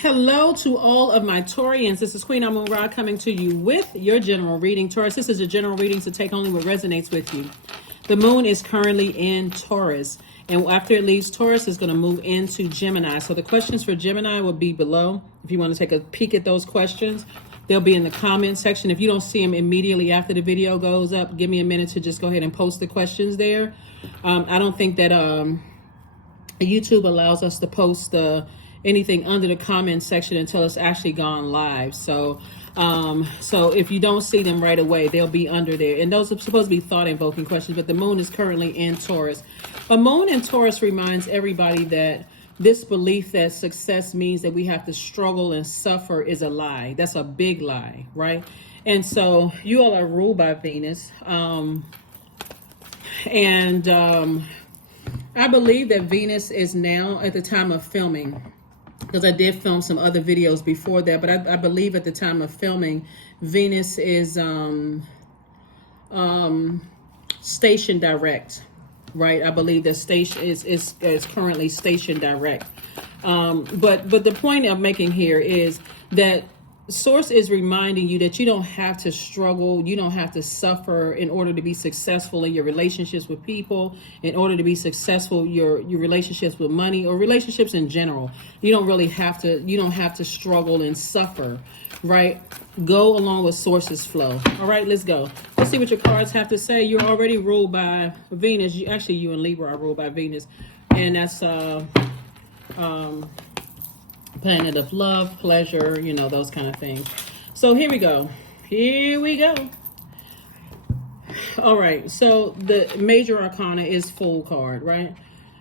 Hello to all of my Taurians. This is Queen Amun Ra coming to you with your general reading. Taurus, this is a general reading, so take only what resonates with you. The moon is currently in Taurus, and after it leaves Taurus, it's going to move into Gemini. So the questions for Gemini will be below. If you want to take a peek at those questions, they'll be in the comment section. If you don't see them immediately after the video goes up, give me a minute to just go ahead and post the questions there. I don't think that YouTube allows us to post anything under the comment section until it's actually gone live. So if you don't see them right away, they'll be under there. And those are supposed to be thought-invoking questions, but the moon is currently in Taurus. A moon in Taurus reminds everybody that this belief that success means that we have to struggle and suffer is a lie. That's a big lie, right? And so you all are ruled by Venus. I believe that Venus is now, at the time of filming, because I did film some other videos before that, but I believe at the time of filming, Venus is station direct, right? I believe that station is currently station direct. But the point I'm making here is that Source is reminding you that you don't have to struggle, you don't have to suffer in order to be successful in your relationships with people, in order to be successful your relationships with money or relationships in general. You don't have to struggle and suffer, right? Go along with Source's flow. All right, let's go. Let's see what your cards have to say. You're already ruled by Venus. You and Libra are ruled by Venus, and that's planet of love, pleasure, those kind of things. So here we go. All right, so the major arcana is Fool card, right?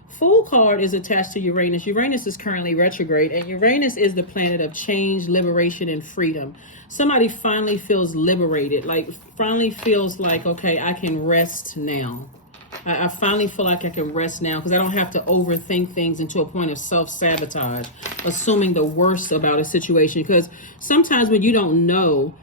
Fool card is attached to Uranus. Uranus is currently retrograde, and Uranus is the planet of change, liberation, and freedom. Somebody finally feels liberated, finally feels like, okay, I can rest now. I finally feel like I can rest now because I don't have to overthink things into a point of self-sabotage, assuming the worst about a situation. Because sometimes when you don't know,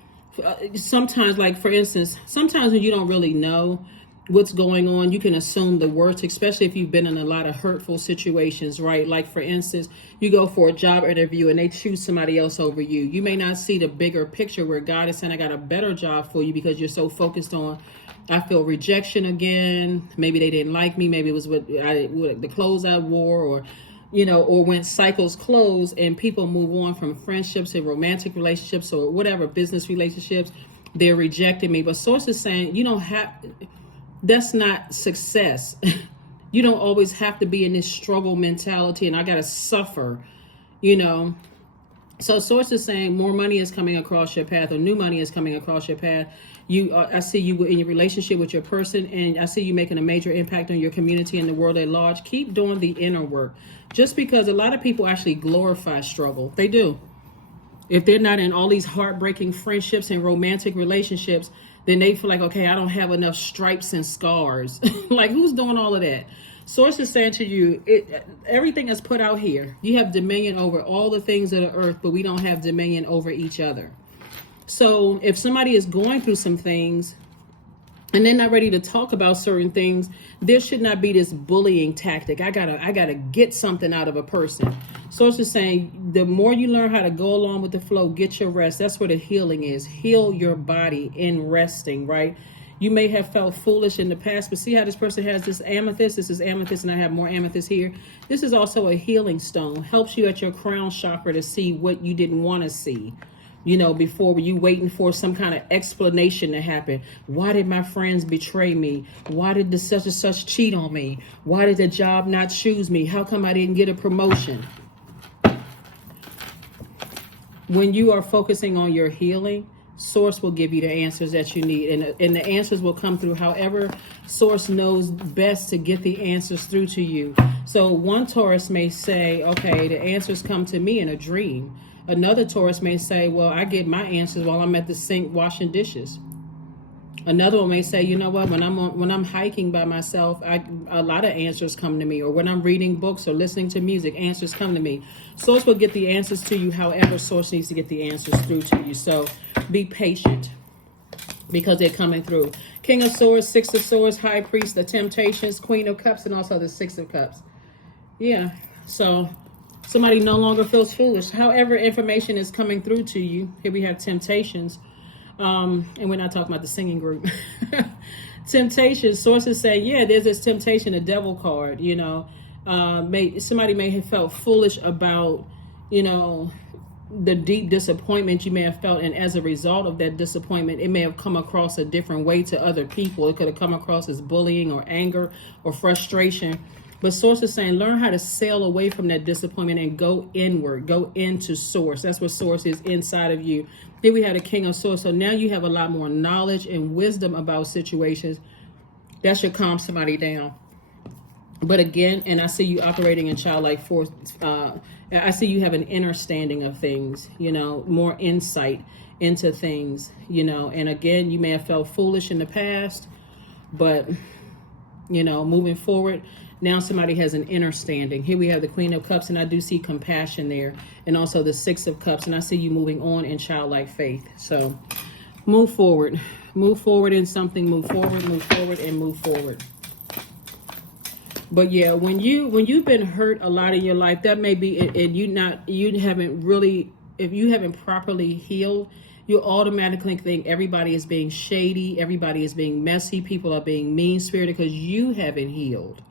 sometimes for instance, sometimes when you don't really know what's going on, you can assume the worst, especially if you've been in a lot of hurtful situations, right? Like, for instance, you go for a job interview and they choose somebody else over you. You may not see the bigger picture where God is saying, I got a better job for you, because you're so focused on, I feel rejection again. Maybe they didn't like me. Maybe it was what the clothes I wore, or when cycles close and people move on from friendships and romantic relationships or whatever, business relationships, they're rejecting me. But Source is saying, that's not success. You don't always have to be in this struggle mentality and I got to suffer, So Source is saying more money is coming across your path, or new money is coming across your path. I see you in your relationship with your person, and I see you making a major impact on your community and the world at large. Keep doing the inner work. Just because a lot of people actually glorify struggle. They do. If they're not in all these heartbreaking friendships and romantic relationships, then they feel like, okay, I don't have enough stripes and scars. Like, who's doing all of that? Source is saying to you, everything is put out here. You have dominion over all the things of the earth, but we don't have dominion over each other. So if somebody is going through some things and they're not ready to talk about certain things, there should not be this bullying tactic. I gotta get something out of a person. Source is saying, the more you learn how to go along with the flow, get your rest. That's where the healing is. Heal your body in resting, right? You may have felt foolish in the past, but see how this person has this amethyst? This is amethyst, and I have more amethyst here. This is also a healing stone. Helps you at your crown chakra to see what you didn't want to see. Before you waiting for some kind of explanation to happen. Why did my friends betray me? Why did the such and such cheat on me? Why did the job not choose me? How come I didn't get a promotion? When you are focusing on your healing, Source will give you the answers that you need. And the answers will come through however Source knows best to get the answers through to you. So one Taurus may say, okay, the answers come to me in a dream. Another Taurus may say, well, I get my answers while I'm at the sink washing dishes. Another one may say, you know what, when I'm hiking by myself, a lot of answers come to me. Or when I'm reading books or listening to music, answers come to me. Source will get the answers to you however Source needs to get the answers through to you. So be patient, because they're coming through. King of Swords, Six of Swords, High Priest, the Temptations, Queen of Cups, and also the Six of Cups. Yeah, so Somebody no longer feels foolish. However, information is coming through to you. Here we have temptations. And we're not talking about the singing group. Temptation, sources say, yeah, there's this temptation, a devil card, somebody may have felt foolish about, the deep disappointment you may have felt. And as a result of that disappointment, it may have come across a different way to other people. It could have come across as bullying or anger or frustration. But source is saying, learn how to sail away from that disappointment and go inward, go into source. That's what source is inside of you. Here we had a king of swords. So now you have a lot more knowledge and wisdom about situations. That should calm somebody down. But again, and I see you operating in childlike force. I see you have an understanding of things, more insight into things, and again, you may have felt foolish in the past, but, moving forward, now somebody has an understanding. Here we have the Queen of Cups, and I do see compassion there, and also the Six of Cups, and I see you moving on in childlike faith. So move forward in something, move forward, and move forward. But yeah, when you've been hurt a lot in your life, that may be, and if you haven't properly healed, you automatically think everybody is being shady, everybody is being messy, people are being mean-spirited because you haven't healed.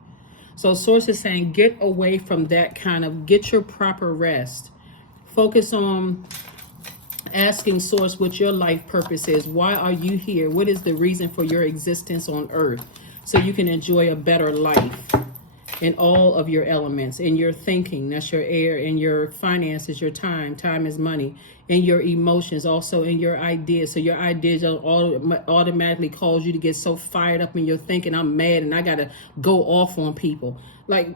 So source is saying, get away from that get your proper rest. Focus on asking source what your life purpose is. Why are you here? What is the reason for your existence on earth? So you can enjoy a better life in all of your elements, in your thinking, that's your air, in your finances, your time is money, in your emotions, also in your ideas. So your ideas automatically cause you to get so fired up in your thinking, I'm mad and I got to go off on people. Like,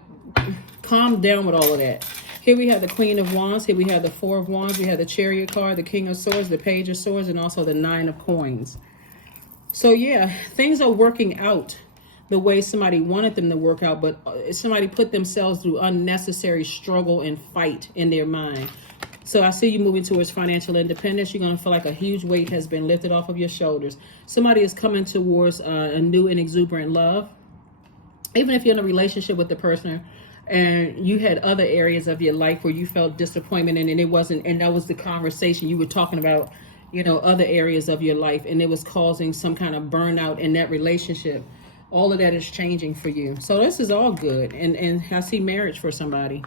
calm down with all of that. Here we have the Queen of Wands. Here we have the Four of Wands. We have the Chariot card, the King of Swords, the Page of Swords, and also the Nine of Coins. So yeah, things are working out the way somebody wanted them to work out, but somebody put themselves through unnecessary struggle and fight in their mind. So I see you moving towards financial independence. You're going to feel like a huge weight has been lifted off of your shoulders. Somebody is coming towards a new and exuberant love. Even if you're in a relationship with the person and you had other areas of your life where you felt disappointment and it wasn't, and that was the conversation you were talking about, other areas of your life, and it was causing some kind of burnout in that relationship. All of that is changing for you. So this is all good. And I see marriage for somebody.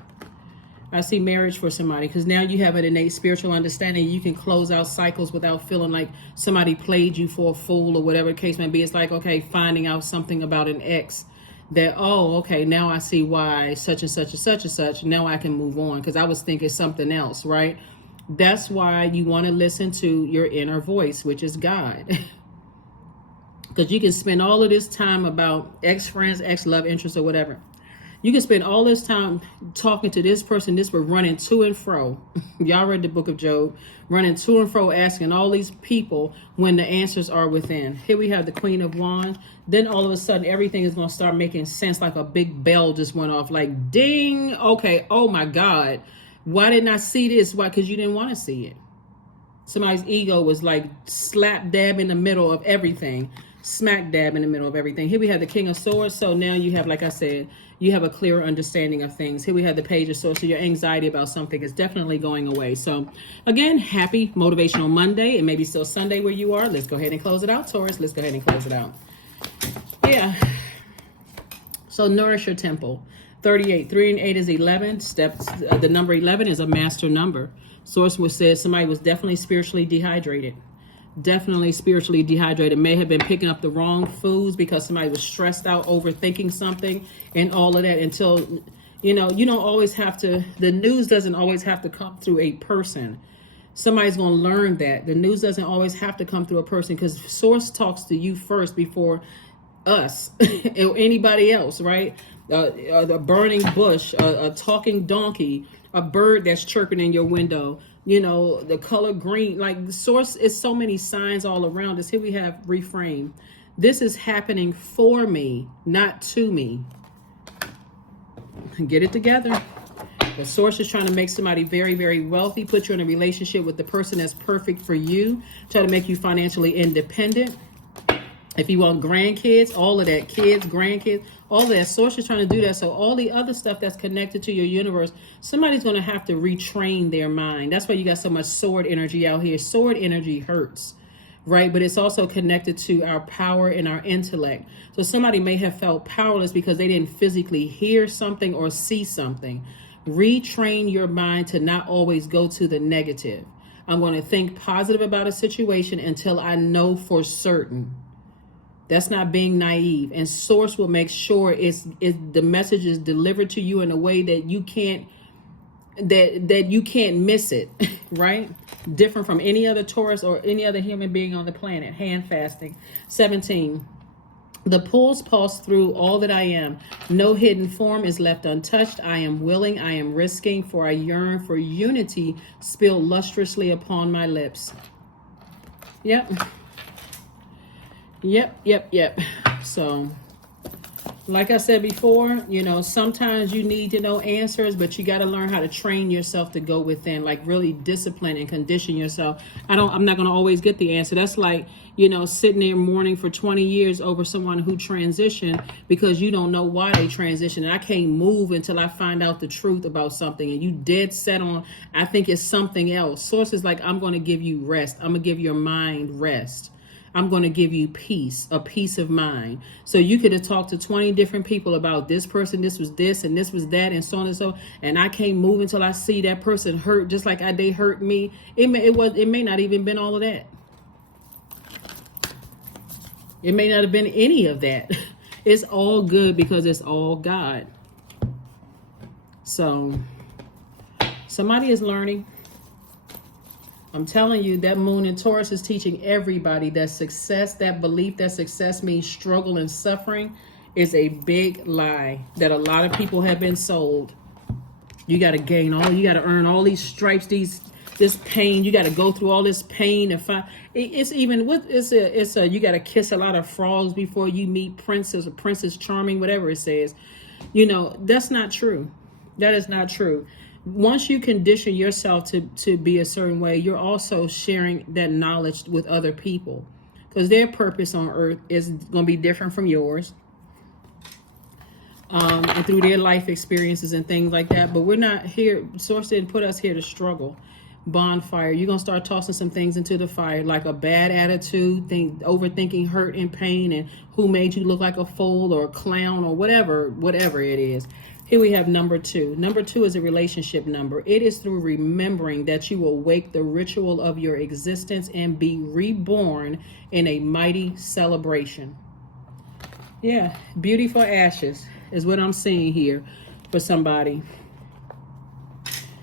Because now you have an innate spiritual understanding. You can close out cycles without feeling like somebody played you for a fool or whatever the case may be. It's like, okay, finding out something about an ex that, oh, okay, now I see why such and such and such and such. Now I can move on because I was thinking something else, right? That's why you want to listen to your inner voice, which is God. Because you can spend all of this time about ex-friends, ex-love interest, or whatever. You can spend all this time talking to this person, running to and fro. Y'all read the book of Job. Running to and fro, asking all these people when the answers are within. Here we have the Queen of Wands. Then all of a sudden, everything is going to start making sense, like a big bell just went off. Like, ding, okay, oh my God. Why didn't I see this? Why? Because you didn't want to see it. Somebody's ego was like slap dab in the middle of everything. Smack dab in the middle of everything. Here we have the King of Swords. So now you have, like I said, you have a clearer understanding of things. Here we have the Page of Swords. So your anxiety about something is definitely going away. So again, happy Motivational Monday. It may be still Sunday where you are. Let's go ahead and close it out, Taurus. Let's go ahead and close it out. Yeah. So nourish your temple. 38. 3 and 8 is 11. Steps. The number 11 is a master number. Source was said somebody was definitely spiritually dehydrated. Definitely spiritually dehydrated. May have been picking up the wrong foods because somebody was stressed out, overthinking something and all of that until, you don't always have to, the news doesn't always have to come through a person. Somebody's going to learn that. The news doesn't always have to come through a person because source talks to you first before us or anybody else, right? A burning bush, a talking donkey, a bird that's chirping in your window, the color green, like the source is so many signs all around us. Here we have reframe. This is happening for me, not to me. Get it together. The source is trying to make somebody very, very wealthy, put you in a relationship with the person that's perfect for you, try to make you financially independent. If you want grandkids, all of that, kids, grandkids, All that. Source is trying to do that. So all the other stuff that's connected to your universe, somebody's going to have to retrain their mind. That's why you got so much sword energy out here. Sword energy hurts, right? But it's also connected to our power and our intellect. So somebody may have felt powerless because they didn't physically hear something or see something. Retrain your mind to not always go to the negative. I'm going to think positive about a situation until I know for certain. That's not being naive. And source will make sure the message is delivered to you in a way that you can't miss it, right? Different from any other Taurus or any other human being on the planet. Hand fasting. 17. The pulse pulse through all that I am. No hidden form is left untouched. I am willing, I am risking, for I yearn for unity spilled lustrously upon my lips. Yep. So, like I said before, sometimes you need to know answers, but you got to learn how to train yourself to go within, like really discipline and condition yourself. I'm not going to always get the answer. That's like, sitting there mourning for 20 years over someone who transitioned because you don't know why they transitioned. And I can't move until I find out the truth about something. And you dead set on, I think it's something else. Source is like, I'm going to give you rest. I'm going to give your mind rest. I'm going to give you peace, a peace of mind. So you could have talked to 20 different people about this person, this was this, and this was that, and so on and so. And I can't move until I see that person hurt, just like they hurt me. It may not even been all of that. It may not have been any of that. It's all good because it's all God. So somebody is learning. I'm telling you, that moon in Taurus is teaching everybody that success, that belief that success means struggle and suffering is a big lie that a lot of people have been sold. You got to you got to earn all these stripes, this pain. You got to go through all this pain and find. You got to kiss a lot of frogs before you meet Princess or Princess Charming, whatever it says. That's not true. That is not true. Once you condition yourself to be a certain way, you're also sharing that knowledge with other people because their purpose on earth is going to be different from yours. And through their life experiences and things like that. But we're not here. Source didn't put us here to struggle. Bonfire. You're going to start tossing some things into the fire, like a bad attitude, overthinking hurt and pain, and who made you look like a fool or a clown or whatever it is. Here we have number 2. Number 2 is a relationship number. It is through remembering that you will wake the ritual of your existence and be reborn in a mighty celebration. Yeah, beauty for ashes is what I'm seeing here for somebody.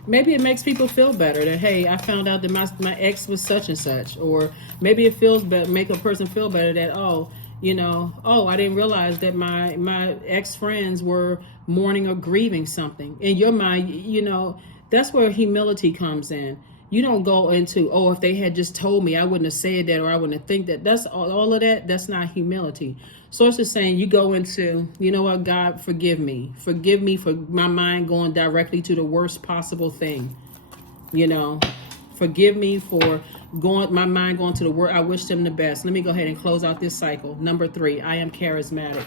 Maybe it makes people feel better that, hey, I found out that my ex was such and such. Or maybe it feels better, make a person feel better that, I didn't realize that my ex-friends were mourning or grieving something. In your mind, that's where humility comes in. You don't go into, if they had just told me, I wouldn't have said that, or I wouldn't have think that. That's all of that. That's not humility. Source is saying you go into, what, God, forgive me. Forgive me for my mind going directly to the worst possible thing. Forgive me for my mind going to the worst. I wish them the best. Let me go ahead and close out this cycle. Number 3, I am charismatic.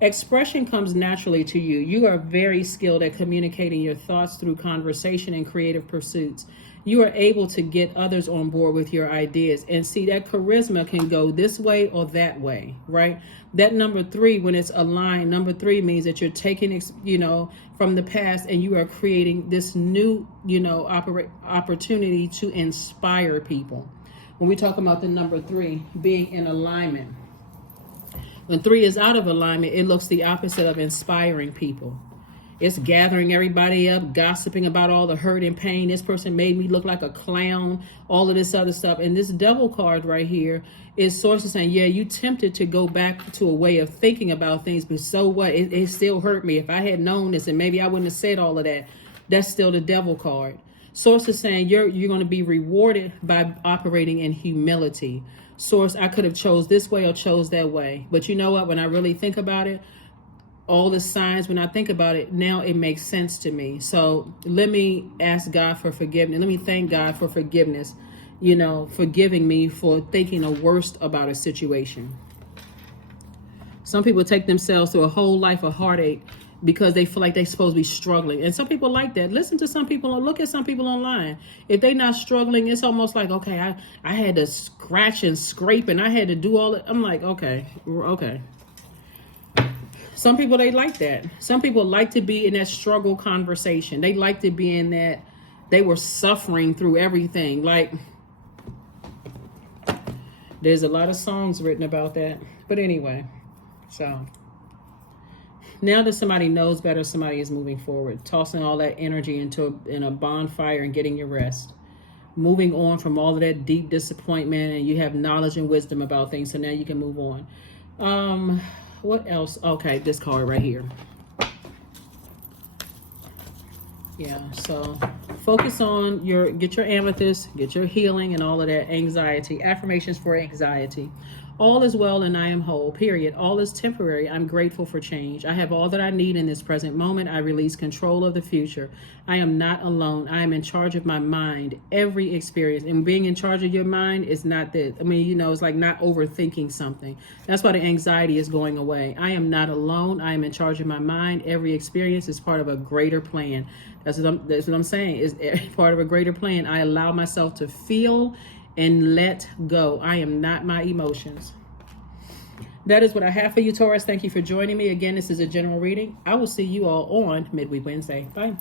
Expression comes naturally to you. You are very skilled at communicating your thoughts through conversation and creative pursuits. You are able to get others on board with your ideas. And see, that charisma can go this way or that way, right? That number 3, when it's aligned, number 3 means that you're taking, from the past and you are creating this new, opportunity to inspire people. When we talk about the number 3 being in alignment, when 3 is out of alignment, it looks the opposite of inspiring people. It's gathering everybody up, gossiping about all the hurt and pain. This person made me look like a clown, all of this other stuff. And this devil card right here is sources saying, yeah, you tempted to go back to a way of thinking about things, but so what? It still hurt me. If I had known this and maybe I wouldn't have said all of that, that's still the devil card. Source is saying you're going to be rewarded by operating in humility. Source, I could have chose this way or chose that way. But you know what? When I really think about it, all the signs, when I think about it, now it makes sense to me. So let me ask God for forgiveness. Let me thank God for forgiveness, forgiving me for thinking the worst about a situation. Some people take themselves through a whole life of heartache because they feel like they're supposed to be struggling. And some people like that. Listen to some people or look at some people online. If they're not struggling, it's almost like, okay, I had to scratch and scrape and I had to do all that. I'm like, okay. Some people, they like that. Some people like to be in that struggle conversation. They like to be in that they were suffering through everything. Like, there's a lot of songs written about that. But anyway, so now that somebody knows better, somebody is moving forward, tossing all that energy in a bonfire and getting your rest. Moving on from all of that deep disappointment, and you have knowledge and wisdom about things, so now you can move on. What else? Okay, this card right here. Yeah, so focus on get your amethyst, get your healing and all of that anxiety. Affirmations for anxiety. All is well and I am whole, period. All is temporary. I'm grateful for change. I have all that I need in this present moment. I release control of the future. I am not alone. I am in charge of my mind. Every experience. And being in charge of your mind is not that. I mean, it's like not overthinking something. That's why the anxiety is going away. I am not alone. I am in charge of my mind. Every experience is part of a greater plan. That's what I'm saying. Is part of a greater plan. I allow myself to feel and let go. I am not my emotions. That is what I have for you, Taurus. Thank you for joining me. Again, this is a general reading. I will see you all on Midweek Wednesday. Bye.